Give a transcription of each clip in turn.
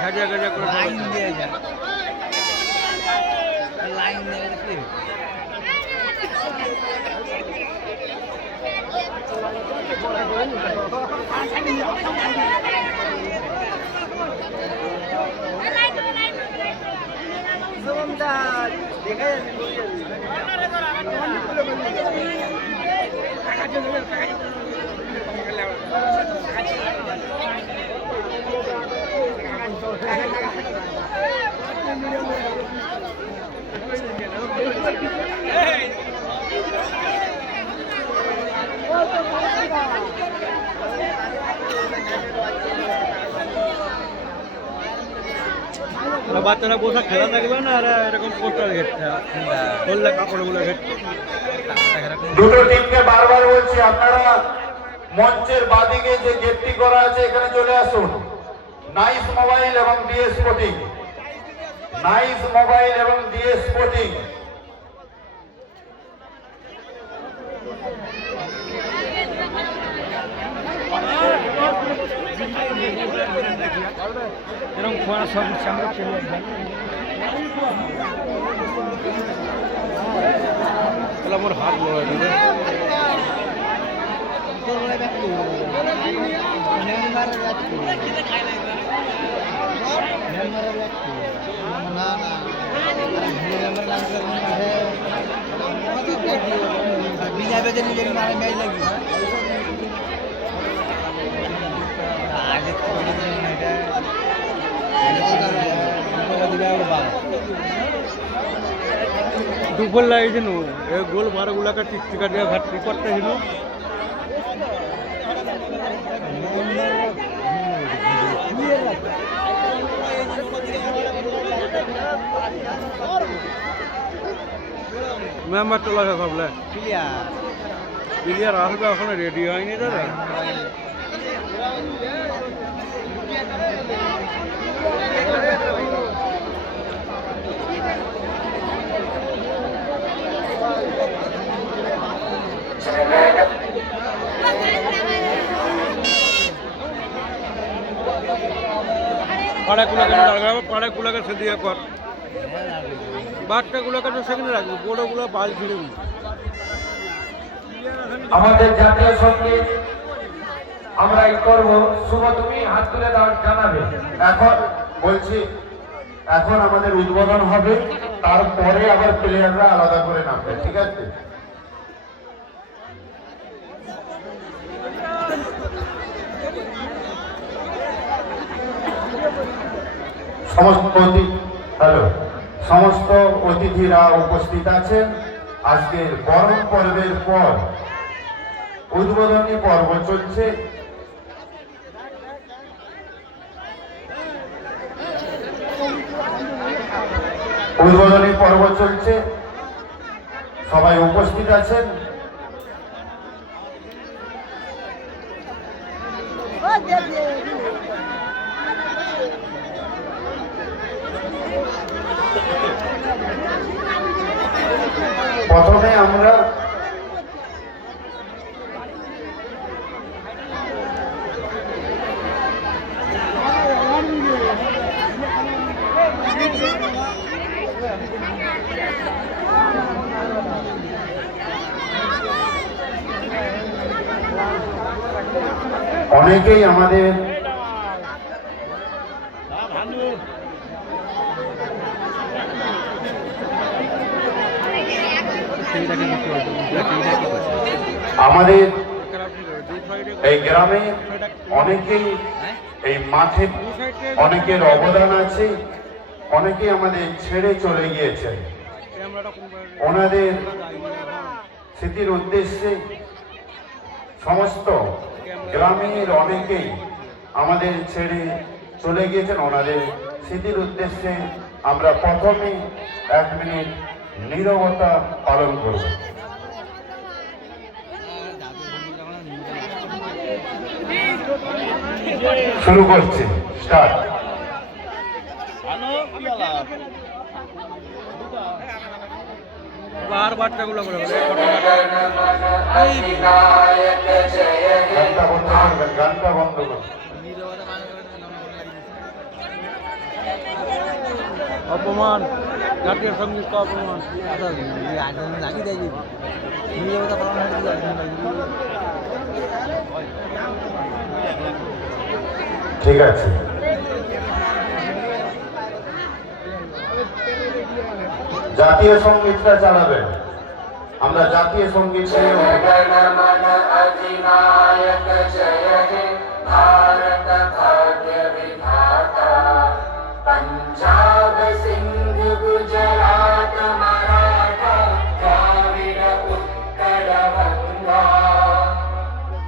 ঘাজা ঘাজা করে লাইন দিয়ে যায় লাইন দিয়ে কি বাচ্চারা বসে খেলা থাকবে না আর এরকম পোস্টার ঘেরতে বললে কাপড়গুলো ঘেরতে দুটো টিমকে বারবার বলছি আপনারা মঞ্চের বাদিকে যে গেটটি করা আছে এখানে চলে আসুন। নাইস মোবাইল এবং ডিএস স্পোর্টিং, নাইস মোবাইল এবং ডিএস স্পোর্টিং। এরকম খোয়া সব আমরা চলে আসলাম আমার হাত লড়াই দিবে দুপুর লাগিয়েছিল গোল 12 গুলাকে টিকা দিয়ে ঘাটতি করতেছিল মেম্বার তো লাগা ভাবলে প্লেয়ার আসবে এখন রেডি হয়নি দাদা পাড়াগুলোকে লাগাবো পাড়াগুলোকে সে দিয়ে কর বাচ্চাগুলোকে তো সেখানে রাখবো বড়োগুলো বাল ছিঁড়ে আমাদের জাতীয় সঙ্গীত আমরা করবো। শুভ তুমি হাত তুলে দাও জানাবে। এখন বলছি এখন আমাদের উদ্বোধন হবে, তারপরে আবার প্লেয়াররা আলাদা করে নামবে, ঠিক আছে? সমস্ত অতিথিরা উপস্থিত আছেন। আজকের বরণ পর্বের পর উদ্বোধনী পর্ব চলছে। উদ্বোধনী পর্ব চলছে, সবাই উপস্থিত আছেন। প্রথমে আমরা অনেকেই আমাদের এই গ্রামে অনেকেই এই মাঠে অনেকের অবদান আছে, অনেকেই আমাদের ছেড়ে চলে গিয়েছেন। ওনাদের স্মৃতির উদ্দেশ্যে সমস্ত গ্রামের অনেকেই আমাদের ছেড়ে চলে গিয়েছেন। ওনাদের স্মৃতির উদ্দেশ্যে আমরা প্রথমে 1 মিনিট নীরবতা পালন করব। শুরু করছি, স্টার্ট। বার বাচ্চাগুলো করে গানটা বন্ধ করবেন, গানটা বন্ধ করবেন। অপমান, জাতীয় সঙ্গীত অপমান। নাকি দেয় ঠিক আছে। জাতীয় সঙ্গীতটা চালাবেন। আমরা জাতীয় সঙ্গীতে अधिनायक जय हे भारत भाग्य विधाता पंजाब सिंध गुजरात मराठा द्राविड उत्कल गंगा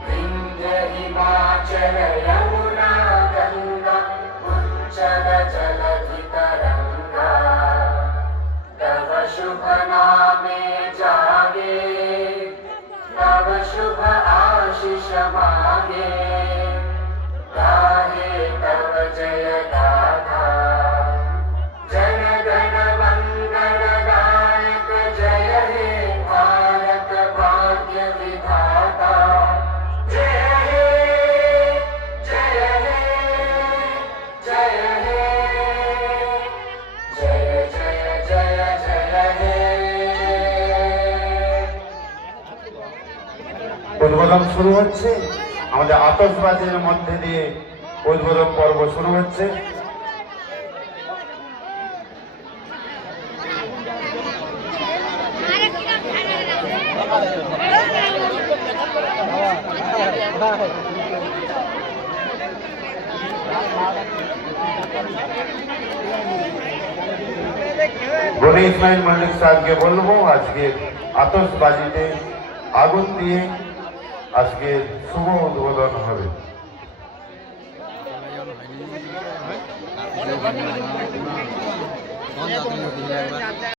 विंध्य हिमाचल यमुना गंगा उच्चल जलधि तरंगा तव शुभ नामे जागे तव शुभ आशीष मागे गाहे तव जय गाथा जन गण मंगल दायक जय हे भारत भाग्य विधाता जय हे जय हे जय हे जय जय जय जय हे উদ্বোধন শুরু হচ্ছে। আমাদের আতশবাজির মধ্যে দিয়ে উদ্বোধন পর্ব শুরু হচ্ছে। গনি ইসমাইল মল্লিক সাহেবকে বলবো আজকে আতশবাজিতে আগুন দিয়ে আজকে শুভ উদ্বোধন হবে।